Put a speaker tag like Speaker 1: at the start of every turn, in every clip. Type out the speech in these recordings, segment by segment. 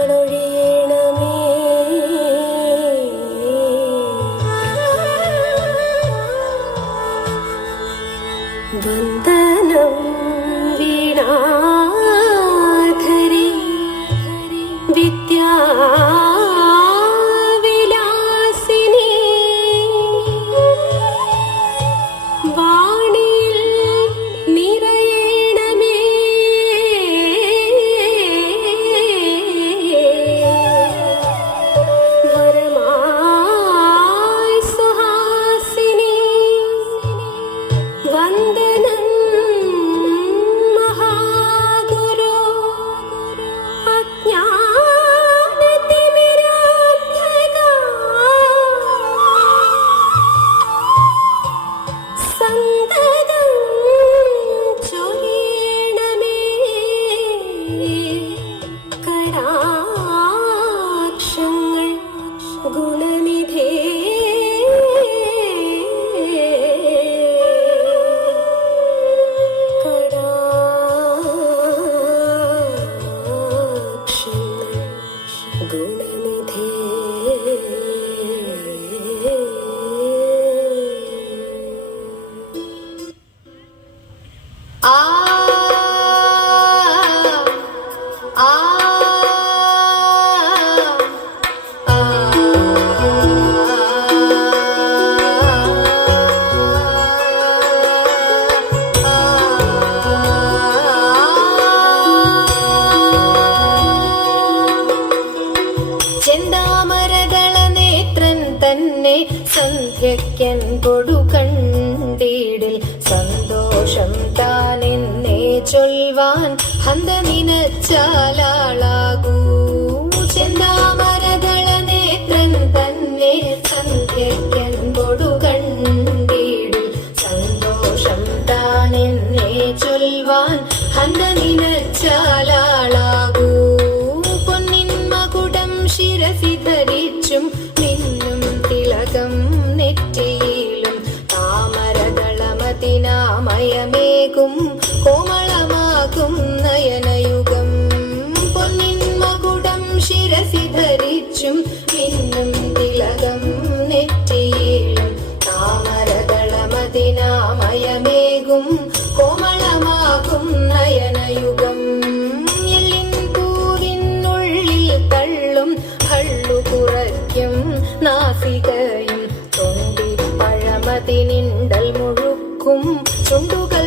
Speaker 1: വിഘ്നങ്ങളൊഴിയണമേ വന്ദനം വീണാധരി വിദ്യാവിലാസിനി വന്ദനം গুণনিধি আ സന്ധ്യയ്ക്കൻ കൊടു കണ്ടീടിൽ സന്തോഷം എന്നെ ചൊൽവാൻ ഹന്ത നിനച്ചാലാളാകൂ ചെന്താമരതള നേത്രൻ തന്നെ സന്ധ്യയ്ക്കൻ കൊടു കണ്ടീടിൽ സന്തോഷം എന്നെ ചൊൽവാൻ ഹന്ത നിനച്ചാലാളാകൂ താമരദളമതിനാമയമേകും കോമളമാകും നയനയുഗം. പൊന്നിൻ മകുടം ശിരസി ധരിച്ചും മിന്നും തിലകം നെറ്റിയേഴും താമരതളമതിനാമയമേകും കോമളമാകും നയനയുഗം. എല്ലിൻ പൂവിനുള്ളിൽ തള്ളും ഹള്ളു കുറയ്ക്കും നാസികയും തൊണ്ടി പഴമതിനിണ്ടൽ മുഴുക്കും ചുണ്ടുകൾ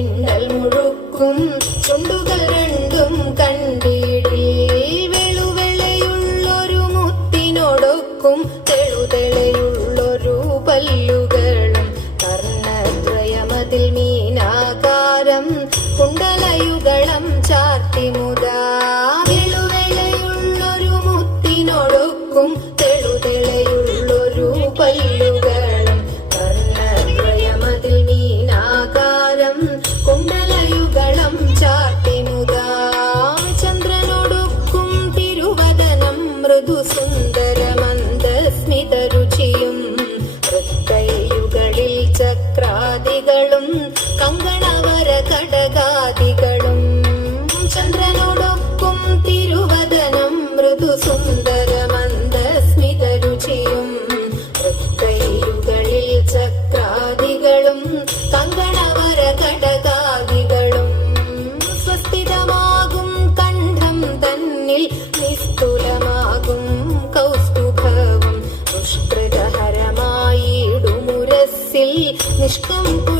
Speaker 1: നമുക്കും തെളുതെളയുള്ളൊരു പൈ Let's.